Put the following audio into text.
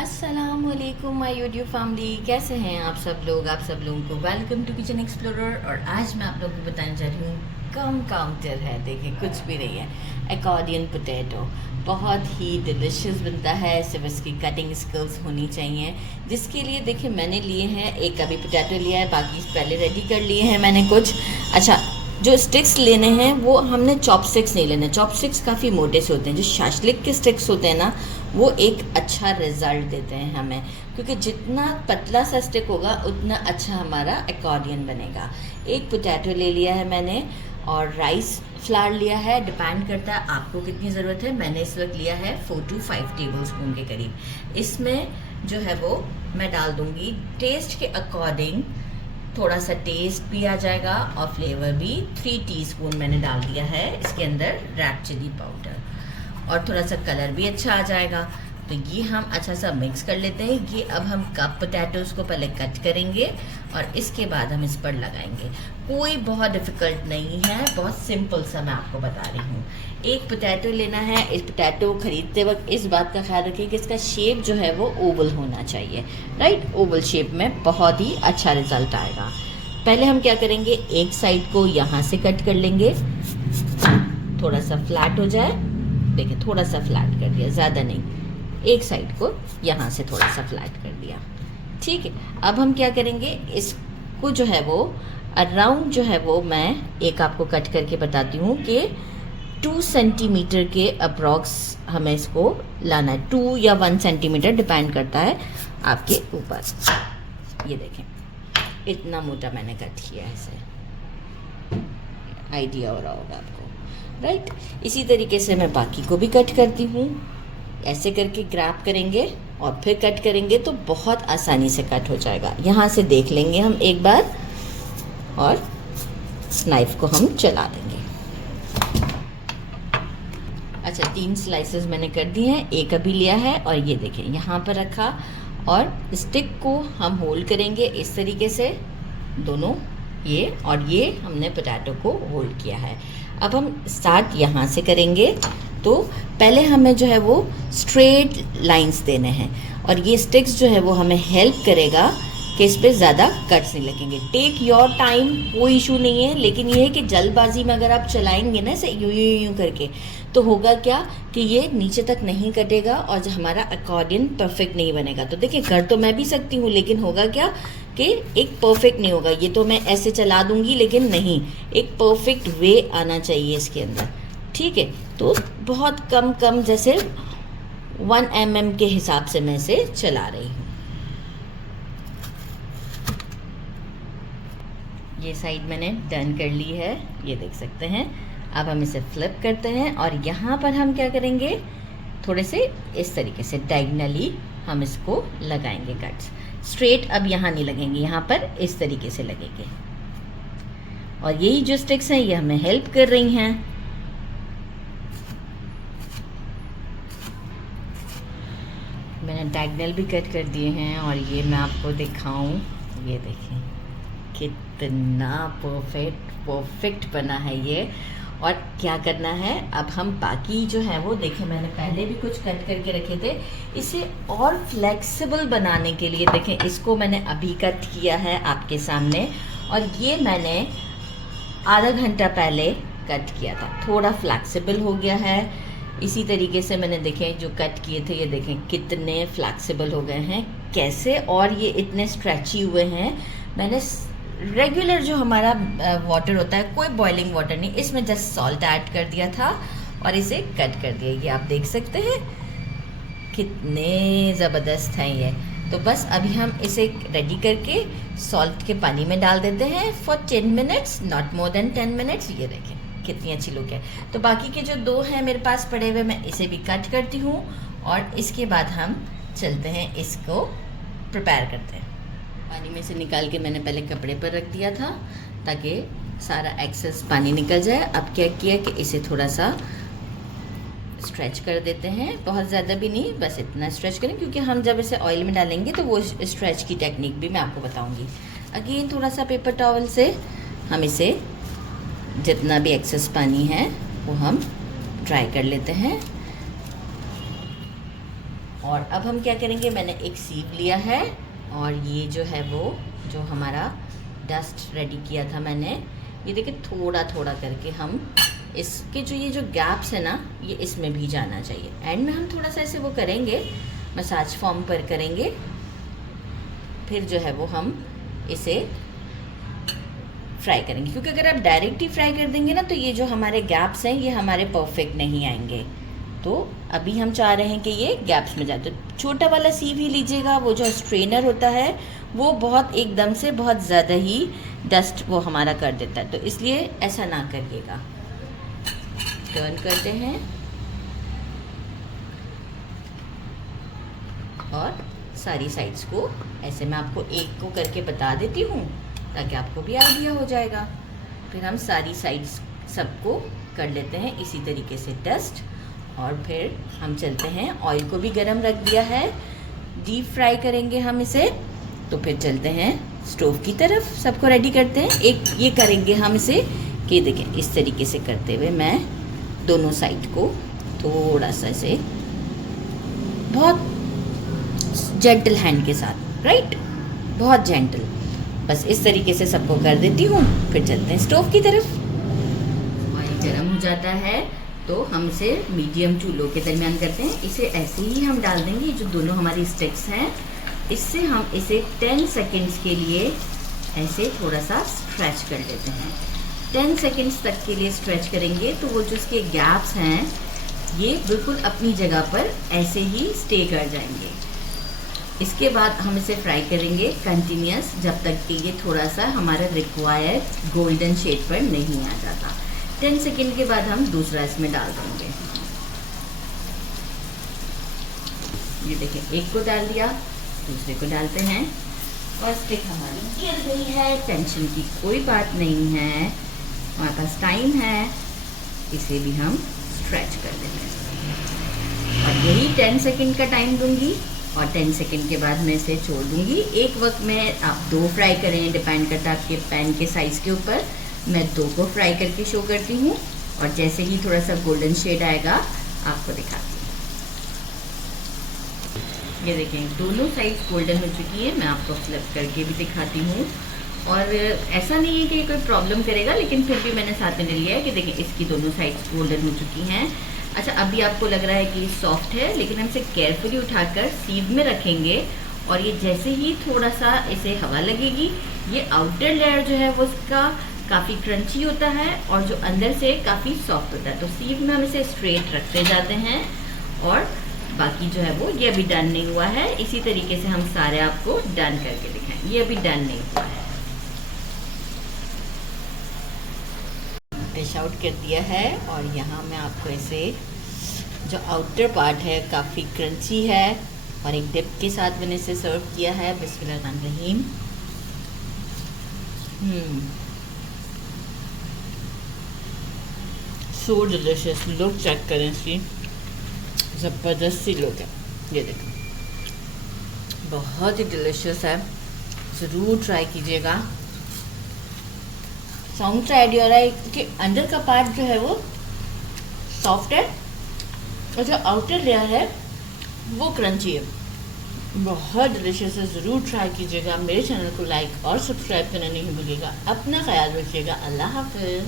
अस्सलामुअलैकुम my YouTube family, कैसे हैं आप सब लोग। आप सब लोगों को वेलकम टू किचन एक्सप्लोरर। और आज मैं आप लोगों को बताने जा रही हूँ कम काउंटर है। देखिए कुछ भी नहीं है, अकॉर्डियन पोटैटो बहुत ही डिलिशियस बनता है। सिर्फ इसकी कटिंग स्किल्स होनी चाहिए, जिसके लिए देखिए मैंने लिए हैं एक अभी पोटैटो लिया है, बाकी पहले रेडी कर लिए हैं मैंने कुछ। अच्छा, जो स्टिक्स लेने हैं वो हमने चॉपस्टिक्स नहीं लेने। चॉपस्टिक्स काफ़ी मोटे से होते हैं। जो शाशलिक के स्टिक्स होते हैं ना, वो एक अच्छा रिजल्ट देते हैं हमें, क्योंकि जितना पतला सा स्टिक होगा उतना अच्छा हमारा अकॉर्डियन बनेगा। एक पोटैटो ले लिया है मैंने और राइस फ्लावर लिया है। डिपेंड करता है आपको कितनी ज़रूरत है। मैंने इस वक्त लिया है 4 to 5 टेबल स्पून के करीब। इसमें जो है वो मैं डाल दूँगी टेस्ट के अकॉर्डिंग। थोड़ा सा टेस्ट भी आ जाएगा और फ्लेवर भी। 3 टीस्पून मैंने डाल दिया है इसके अंदर रेड चिली पाउडर, और थोड़ा सा कलर भी अच्छा आ जाएगा। तो ये हम अच्छा सा मिक्स कर लेते हैं। ये अब हम कप पोटैटोज़ को पहले कट करेंगे और इसके बाद हम इस पर लगाएंगे। कोई बहुत डिफ़िकल्ट नहीं है, बहुत सिंपल सा मैं आपको बता रही हूँ। एक पोटैटो लेना है। इस पोटैटो खरीदते वक्त इस बात का ख्याल रखिए कि इसका शेप जो है वो ओवल होना चाहिए। राइट, ओवल शेप में बहुत ही अच्छा रिजल्ट आएगा। पहले हम क्या करेंगे, एक साइड को यहाँ से कट कर लेंगे, थोड़ा सा फ्लैट हो जाए। देखिए थोड़ा सा फ्लैट कर दिया, ज़्यादा नहीं। एक साइड को यहाँ से थोड़ा सा फ्लैट कर दिया, ठीक है। अब हम क्या करेंगे, इसको जो है वो अराउंड जो है वो मैं एक आपको कट करके बताती हूँ कि 2 सेंटीमीटर के अप्रॉक्स हमें इसको लाना है। 2 या 1 सेंटीमीटर डिपेंड करता है आपके ऊपर। ये देखें इतना मोटा मैंने कट किया है, इसे आइडिया हो रहा होगा आपको। राइट, इसी तरीके से मैं बाकी को भी कट करती हूँ। ऐसे करके ग्रैब करेंगे और फिर कट करेंगे तो बहुत आसानी से कट हो जाएगा। यहाँ से देख लेंगे हम एक बार और नाइफ को हम चला देंगे। अच्छा, 3 स्लाइसेस मैंने कर दिए हैं, एक अभी लिया है और ये देखें यहाँ पर रखा, और स्टिक को हम होल्ड करेंगे इस तरीके से दोनों, ये और ये हमने पोटैटो को होल्ड किया है। अब हम स्टार्ट यहाँ से करेंगे। तो पहले हमें जो है वो स्ट्रेट लाइंस देने हैं, और ये स्टिक्स जो है वो हमें हेल्प करेगा कि इस पर ज़्यादा कट्स नहीं लगेंगे। टेक योर टाइम, कोई इशू नहीं है, लेकिन ये है कि जल्दबाजी में अगर आप चलाएंगे ना ऐसे यूं यूं यूं करके, तो होगा क्या कि ये नीचे तक नहीं कटेगा और जो हमारा अकॉर्डियन परफेक्ट नहीं बनेगा। तो देखिए कर तो मैं भी सकती हूँ, लेकिन होगा क्या कि एक परफेक्ट नहीं होगा। ये तो मैं ऐसे चला दूंगी, लेकिन नहीं, एक परफेक्ट वे आना चाहिए इसके अंदर, ठीक है। तो बहुत कम कम, जैसे 1 mm के हिसाब से मैं इसे चला रही हूँ। ये साइड मैंने डन कर ली है, ये देख सकते हैं। अब हम इसे फ्लिप करते हैं और यहाँ पर हम क्या करेंगे, थोड़े से इस तरीके से डायगनली हम इसको लगाएंगे कट्स। स्ट्रेट अब यहाँ नहीं लगेंगे, यहाँ पर इस तरीके से लगेंगे। और यही जो स्टिक्स हैं ये हमें हेल्प कर रही हैं। मैंने डायगनल भी कट कर दिए हैं और ये मैं आपको दिखाऊं, ये देखें कितना परफेक्ट बना है ये। और क्या करना है, अब हम बाकी जो है वो देखें, मैंने पहले भी कुछ कट करके रखे थे। इसे और फ्लेक्सिबल बनाने के लिए देखें, इसको मैंने अभी कट किया है आपके सामने, और ये मैंने आधा घंटा पहले कट किया था। थोड़ा फ्लेक्सिबल हो गया है। इसी तरीके से मैंने देखें जो कट किए थे, ये देखें कितने फ्लेक्सिबल हो गए हैं कैसे, और ये इतने स्ट्रेची हुए हैं। मैंने रेगुलर जो हमारा वाटर होता है, कोई बॉइलिंग वाटर नहीं, इसमें जस्ट सॉल्ट ऐड कर दिया था और इसे कट कर दिया। ये आप देख सकते हैं कितने ज़बरदस्त हैं ये। तो बस अभी हम इसे रेडी करके सॉल्ट के पानी में डाल देते हैं for 10 minutes, not more than 10 minutes. ये देखें कितनी अच्छी लुक है। तो बाकी के जो 2 हैं मेरे पास पड़े हुए, मैं इसे भी कट करती हूँ और इसके बाद हम चलते हैं, इसको प्रिपेयर करते हैं। पानी में से निकाल के मैंने पहले कपड़े पर रख दिया था ताकि सारा एक्सेस पानी निकल जाए। अब क्या किया कि इसे थोड़ा सा स्ट्रेच कर देते हैं, बहुत ज़्यादा भी नहीं, बस इतना स्ट्रेच करें, क्योंकि हम जब इसे ऑयल में डालेंगे तो वो स्ट्रेच की टेक्निक भी मैं आपको बताऊंगी। अगेन थोड़ा सा पेपर टॉवल से हम इसे जितना भी एक्सेस पानी है वो हम ड्राई कर लेते हैं। और अब हम क्या करेंगे, मैंने एक सीव लिया है और ये जो है वो जो हमारा डस्ट रेडी किया था मैंने, ये देखिए थोड़ा थोड़ा करके हम इसके जो गैप्स है ना, ये इसमें भी जाना चाहिए। एंड में हम थोड़ा सा ऐसे वो करेंगे, मसाज फॉर्म पर करेंगे, फिर जो है वो हम इसे फ्राई करेंगे। क्योंकि अगर आप डायरेक्ट ही फ्राई कर देंगे ना, तो ये जो हमारे गैप्स हैं ये हमारे परफेक्ट नहीं आएंगे। तो अभी हम चाह रहे हैं कि ये गैप्स में जाए, तो छोटा वाला सीव ही लीजिएगा। वो जो स्ट्रेनर होता है वो बहुत एकदम से बहुत ज़्यादा ही डस्ट वो हमारा कर देता है, तो इसलिए ऐसा ना करिएगा। टर्न करते हैं और सारी साइड्स को ऐसे मैं आपको एक को करके बता देती हूँ ताकि आपको भी आइडिया हो जाएगा। फिर हम सारी साइड्स सबको कर लेते हैं इसी तरीके से डस्ट, और फिर हम चलते हैं। ऑयल को भी गरम रख दिया है, डीप फ्राई करेंगे हम इसे। तो फिर चलते हैं स्टोव की तरफ, सबको रेडी करते हैं। एक ये करेंगे हम इसे कि देखें इस तरीके से करते हुए मैं दोनों साइड को थोड़ा सा ऐसे बहुत जेंटल हैंड के साथ, राइट, बहुत जेंटल, बस इस तरीके से सबको कर देती हूँ। फिर चलते हैं स्टोव की तरफ। ऑयल गर्म हो जाता है तो हम इसे मीडियम टू लो के दरमियान करते हैं। इसे ऐसे ही हम डाल देंगे, जो दोनों हमारी स्टिक्स हैं, इससे हम इसे 10 सेकेंड्स के लिए ऐसे थोड़ा सा स्ट्रेच कर लेते हैं। 10 सेकेंड्स तक के लिए स्ट्रेच करेंगे तो वो जो इसके गैप्स हैं ये बिल्कुल अपनी जगह पर ऐसे ही स्टे कर जाएंगे। इसके बाद हम इसे फ्राई करेंगे कंटिन्यूस जब तक कि ये थोड़ा सा हमारा रिक्वायर्ड गोल्डन शेड पर नहीं आ जाता। 10 सेकेंड के बाद हम दूसरा इसमें डाल देंगे। ये देखें, एक को डाल दिया, दूसरे को डालते हैं। और स्टिक हमारी गिर गई है, टेंशन की कोई बात नहीं है, हमारे पास टाइम है, इसे भी हम स्ट्रेच कर देते हैं। और यही 10 सेकेंड का टाइम दूंगी और 10 सेकेंड के बाद मैं इसे छोड़ दूंगी। एक वक्त में आप 2 फ्राई करें, डिपेंड करता है आपके पैन के साइज़ के ऊपर। मैं 2 को फ्राई करके शो करती हूँ और जैसे ही थोड़ा सा गोल्डन शेड आएगा आपको दिखाती हूँ। ये देखें दोनों साइड गोल्डन हो चुकी है, मैं आपको फ्लिप करके भी दिखाती हूँ। और ऐसा नहीं है कि कोई प्रॉब्लम करेगा, लेकिन फिर भी मैंने साथ में ले लिया है कि देखिए इसकी दोनों साइड्स गोल्डन हो चुकी हैं। अच्छा, अभी आपको लग रहा है कि सॉफ्ट है, लेकिन हम इसे केयरफुली उठाकर सीव में रखेंगे और ये जैसे ही थोड़ा सा इसे हवा लगेगी, ये आउटर लेयर जो है वो इसका काफ़ी क्रंची होता है और जो अंदर से काफ़ी सॉफ्ट होता है। तो सीव में हम इसे स्ट्रेट रखते जाते हैं और बाकी जो है वो ये अभी डन नहीं हुआ है। इसी तरीके से हम सारे आपको डन करके दिखाएं। ये अभी डन नहीं हुआ है, डिश आउट कर दिया है। और यहाँ मैं आपको इसे जो आउटर पार्ट है काफ़ी क्रंची है और एक डिप के साथ मैंने इसे सर्व किया है। बिस्मिल्लाहिर्रहमानिर्रहीम। So delicious. लुक चेक करें इसकी, ज़बरदस्त सी लुक है। ये देखो, बहुत ही डिलिशियस है, ज़रूर ट्राई कीजिएगा। साउंड से आइडिया हो रहा है कि अंदर का पार्ट जो है वो सॉफ्ट है और जो आउटर लेयर है वो क्रंची है। बहुत डिलिशियस है, ज़रूर ट्राई कीजिएगा। मेरे चैनल को लाइक और सब्सक्राइब करना नहीं भूलिएगा। अपना ख्याल रखिएगा। अल्लाह हाफ़िज़।